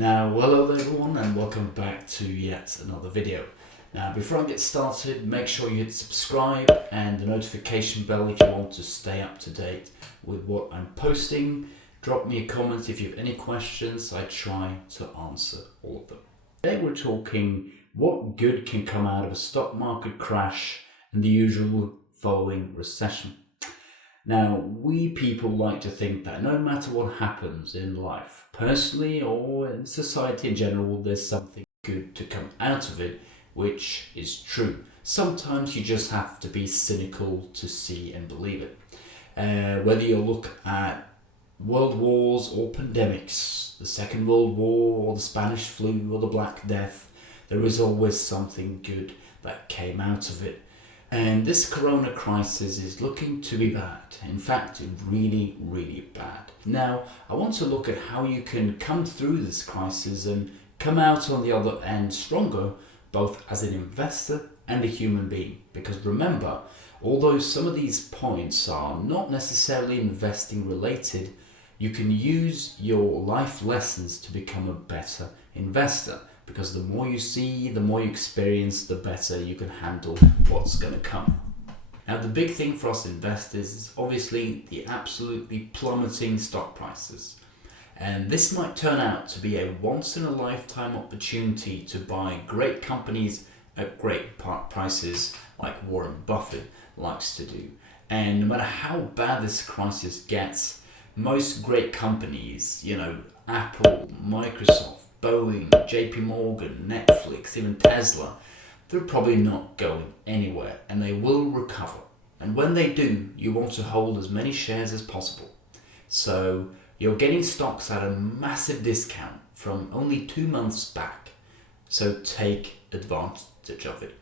Now, hello everyone and welcome back to yet another video. Now, before I get started, make sure you hit subscribe and the notification bell if you want to stay up to date with what I'm posting. Drop me a comment if you have any questions. I try to answer all of them. Today we're talking what good can come out of a stock market crash and the usual following recession. Now, we people like to think that no matter what happens in life, personally or in society in general, there's something good to come out of it, which is true. Sometimes you just have to be cynical to see and believe it. Whether you look at world wars or pandemics, the Second World War or the Spanish flu or the Black Death, there is always something good that came out of it. And this corona crisis is looking to be bad. In fact, really, really bad. Now, I want to look at how you can come through this crisis and come out on the other end stronger, both as an investor and a human being. Because remember, although some of these points are not necessarily investing related, you can use your life lessons to become a better investor. Because the more you see, the more you experience, the better you can handle what's going to come. Now, the big thing for us investors is obviously the absolutely plummeting stock prices. And this might turn out to be a once-in-a-lifetime opportunity to buy great companies at great prices like Warren Buffett likes to do. And no matter how bad this crisis gets, most great companies, Apple, Microsoft, Boeing, JP Morgan, Netflix, even Tesla, they're probably not going anywhere and they will recover. And when they do, you want to hold as many shares as possible. So you're getting stocks at a massive discount from only 2 months back. So take advantage of it.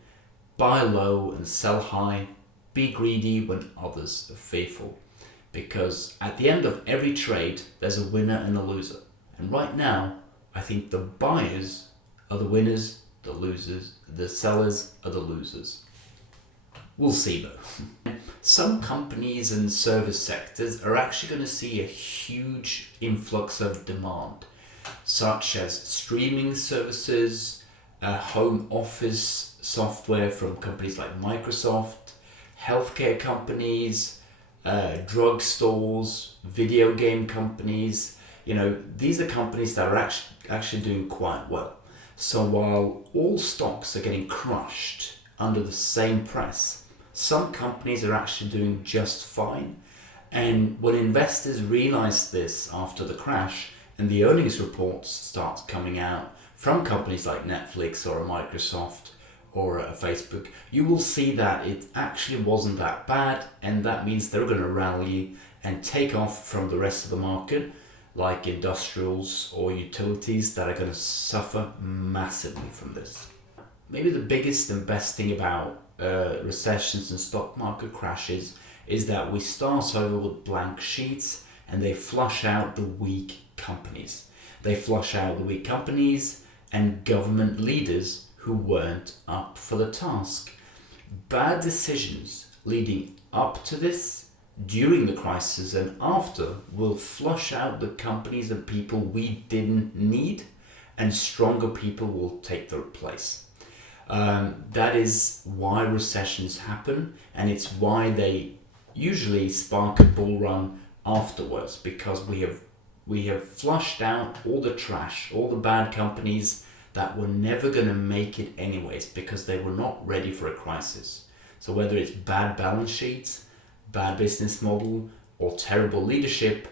Buy low and sell high. Be greedy when others are fearful. Because at the end of every trade, there's a winner and a loser. And right now, I think the buyers are the winners, the losers, the sellers are the losers. We'll see though. Some companies and service sectors are actually going to see a huge influx of demand, such as streaming services, home office software from companies like Microsoft, healthcare companies, drug stores, video game companies. These are companies that are actually doing quite well. So while all stocks are getting crushed under the same press, some companies are actually doing just fine. And when investors realize this after the crash and the earnings reports start coming out from companies like Netflix or a Microsoft or a Facebook, you will see that it actually wasn't that bad, and that means they're going to rally and take off from the rest of the market, like industrials or utilities that are going to suffer massively from this. Maybe the biggest and best thing about recessions and stock market crashes is that we start over with blank sheets and they flush out the weak companies. They flush out the weak companies and government leaders who weren't up for the task. Bad decisions leading up to this, during the crisis and after, will flush out the companies and people we didn't need, and stronger people will take their place. That is why recessions happen, and it's why they usually spark a bull run afterwards, because we have flushed out all the trash, all the bad companies that were never going to make it anyways because they were not ready for a crisis. So whether it's bad balance sheets, bad business model, or terrible leadership,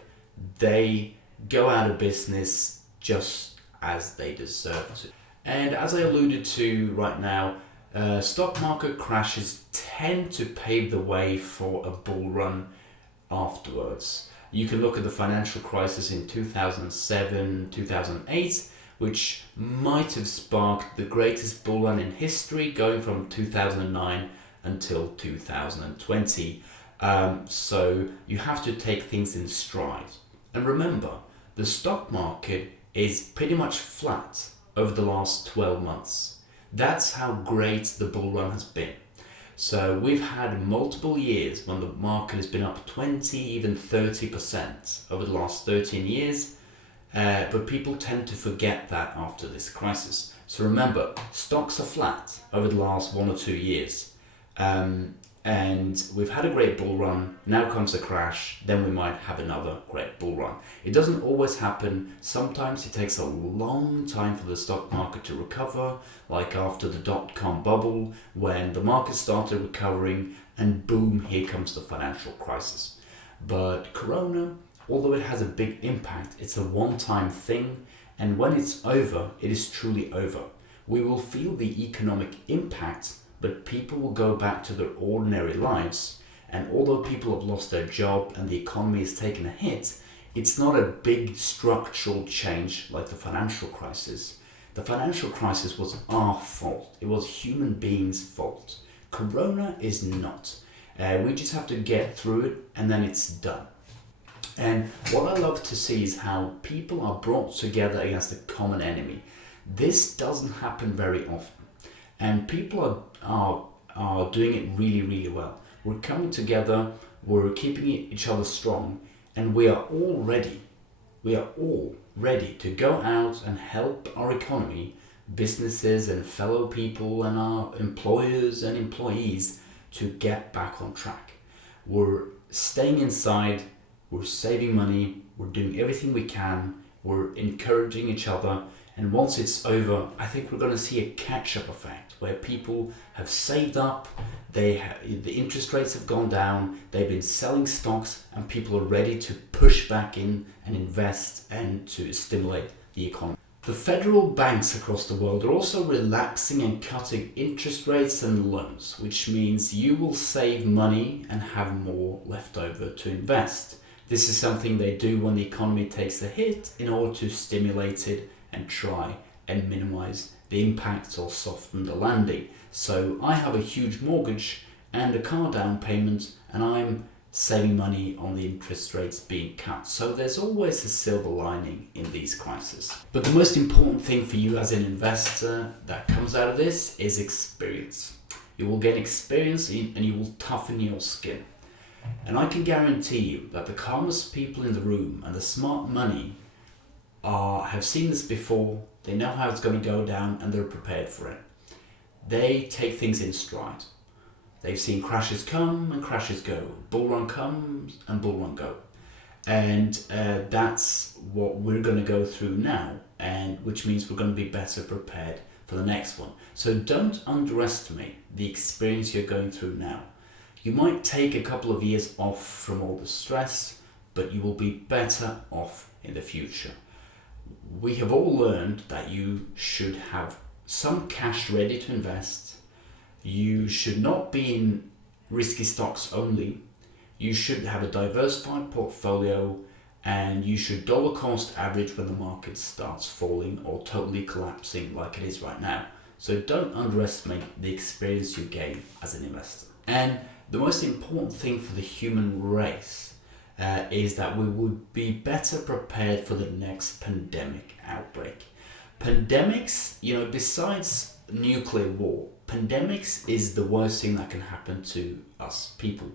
they go out of business just as they deserve to. And as I alluded to right now, stock market crashes tend to pave the way for a bull run afterwards. You can look at the financial crisis in 2007, 2008, which might have sparked the greatest bull run in history, going from 2009 until 2020. So you have to take things in stride. And remember, the stock market is pretty much flat over the last 12 months. That's how great the bull run has been. So we've had multiple years when the market has been up 20, even 30% over the last 13 years. but people tend to forget that after this crisis. So remember, stocks are flat over the last 1 or 2 years. And we've had a great bull run, now comes a crash, then we might have another great bull run. It doesn't always happen. Sometimes it takes a long time for the stock market to recover, like after the dot-com bubble, when the market started recovering and boom, here comes the financial crisis. But Corona, although it has a big impact, it's a one-time thing, and when it's over, it is truly over. We will feel the economic impact, but people will go back to their ordinary lives. And although people have lost their job and the economy has taken a hit, it's not a big structural change like the financial crisis. The financial crisis was our fault. It was human beings' fault. Corona is not. We just have to get through it and then it's done. And what I love to see is how people are brought together against a common enemy. This doesn't happen very often. And people are doing it really, really well. We're coming together, we're keeping each other strong, and we are all ready to go out and help our economy, businesses and fellow people and our employers and employees to get back on track. We're staying inside, we're saving money, we're doing everything we can, we're encouraging each other. And once it's over, I think we're going to see a catch-up effect where people have saved up, the interest rates have gone down, they've been selling stocks, and people are ready to push back in and invest and to stimulate the economy. The federal banks across the world are also relaxing and cutting interest rates and loans, which means you will save money and have more left over to invest. This is something they do when the economy takes a hit in order to stimulate it and try and minimize the impact or soften the landing. So I have a huge mortgage and a car down payment, and I'm saving money on the interest rates being cut. So there's always a silver lining in these crises. But the most important thing for you as an investor that comes out of this is experience. You will get experience and you will toughen your skin. And I can guarantee you that the calmest people in the room and the smart money have seen this before, they know how it's going to go down and they're prepared for it. They take things in stride. They've seen crashes come and crashes go. Bull run comes and bull run go. And that's what we're going to go through now, and which means we're going to be better prepared for the next one. So don't underestimate the experience you're going through now. You might take a couple of years off from all the stress, but you will be better off in the future. We have all learned that you should have some cash ready to invest. You should not be in risky stocks only. You should have a diversified portfolio, and you should dollar cost average when the market starts falling or totally collapsing like it is right now. So don't underestimate the experience you gain as an investor. And the most important thing for the human race is that we would be better prepared for the next pandemic outbreak. Pandemics, besides nuclear war, pandemics is the worst thing that can happen to us people.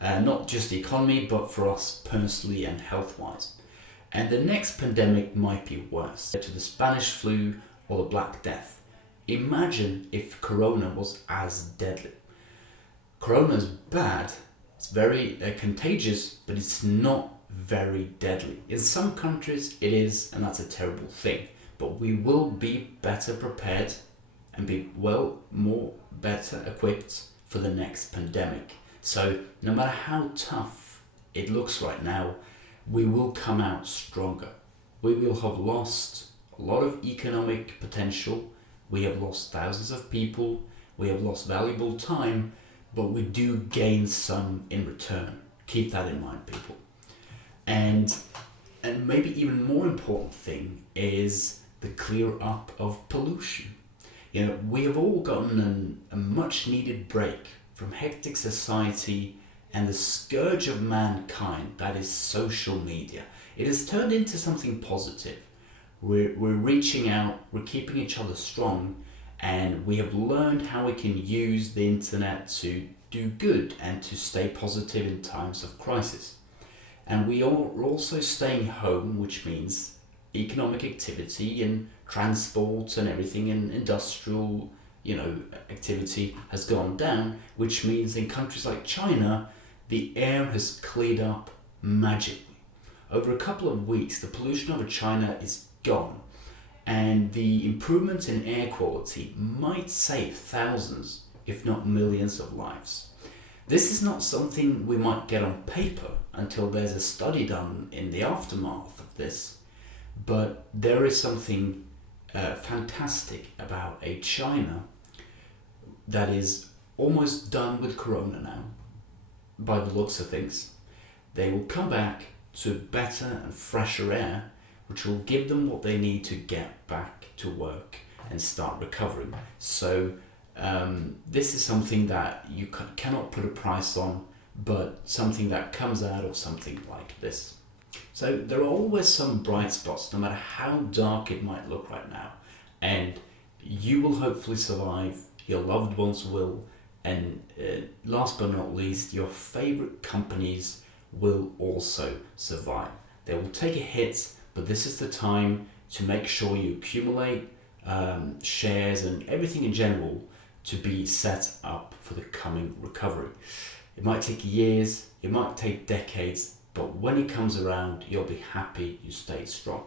Not just the economy, but for us personally and health-wise. And the next pandemic might be worse, to the Spanish flu or the Black Death. Imagine if Corona was as deadly. Corona's bad, it's very contagious, but it's not very deadly. In some countries it is, and that's a terrible thing. But we will be better prepared and be better equipped for the next pandemic. So no matter how tough it looks right now, we will come out stronger. We will have lost a lot of economic potential. We have lost thousands of people. We have lost valuable time, but we do gain some in return. Keep that in mind, people. And maybe even more important thing is the clear up of pollution. We have all gotten a much needed break from hectic society and the scourge of mankind that is social media. It has turned into something positive. We're reaching out, we're keeping each other strong, and we have learned how we can use the internet to do good and to stay positive in times of crisis. And we are also staying home, which means economic activity and transport and everything and industrial, activity has gone down, which means in countries like China, the air has cleared up magically. Over a couple of weeks, the pollution over China is gone, and the improvements in air quality might save thousands, if not millions of lives. This is not something we might get on paper until there's a study done in the aftermath of this, but there is something fantastic about a China that is almost done with Corona now, by the looks of things. They will come back to better and fresher air, which will give them what they need to get back to work and start recovering. So this is something that you cannot put a price on, but something that comes out of something like this. So there are always some bright spots, no matter how dark it might look right now. And you will hopefully survive, your loved ones will, and last but not least, your favorite companies will also survive. They will take a hit, but this is the time to make sure you accumulate shares and everything in general to be set up for the coming recovery. It might take years, it might take decades, but when it comes around, you'll be happy you stayed strong.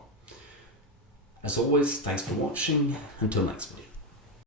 As always, thanks for watching. Until next video.